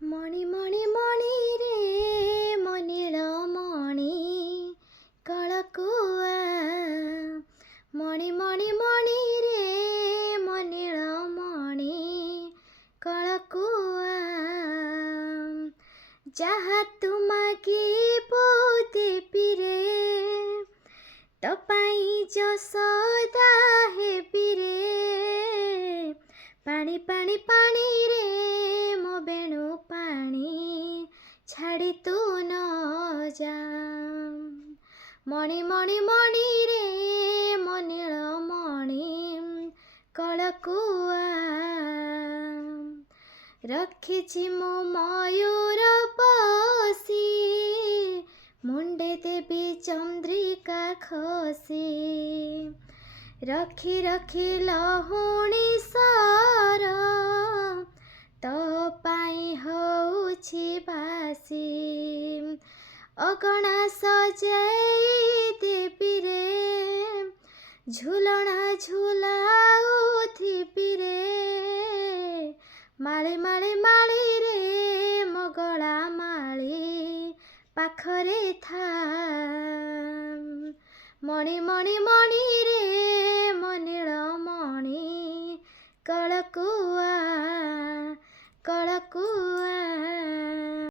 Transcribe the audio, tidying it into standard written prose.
ମଣି ମଣି ମଣି ରେ ମନିଳ ମଣି କଳକୁଆ ମଣି ମଣି ମଣି ରେ ମନିଳ ମଣି କଳକୁଆ ଯାହା ତୁ ମାଗିବୁ ଦେବିରେ ତୋ ପାଇଁ ଯଶୋଦା ହେବିରେ ପାଣି ପାଣି ପାଣି ରେ ମୋ ବେଣୁ ପାଣି ଛାଡ଼ି ତୁ ନ ଯା ମଣି ମଣି ମଣି ରେ ମୋ ନୀଳ ମଣି କଳକୁଆ ରଖିଛି ମୁଁ ମୟୂର ବସି ମୁଣ୍ଡେ ଦେବି ଚନ୍ଦ୍ରିକା ଖସି ରଖି ରଖି ଲହୁଣୀ ସର ତୋ ପାଇଁ ହଉଛି ବାସି ଅଗଣା ସଜେଇ ଦେବିରେ ଝୁଲଣା ଝୁଲାଉଥିବିରେ ମାଳି ମାଳି ମାଳିରେ ମୋ ଗଳା ମାଳି ପାଖରେ ଥା ମଣି ମଣି ମଣି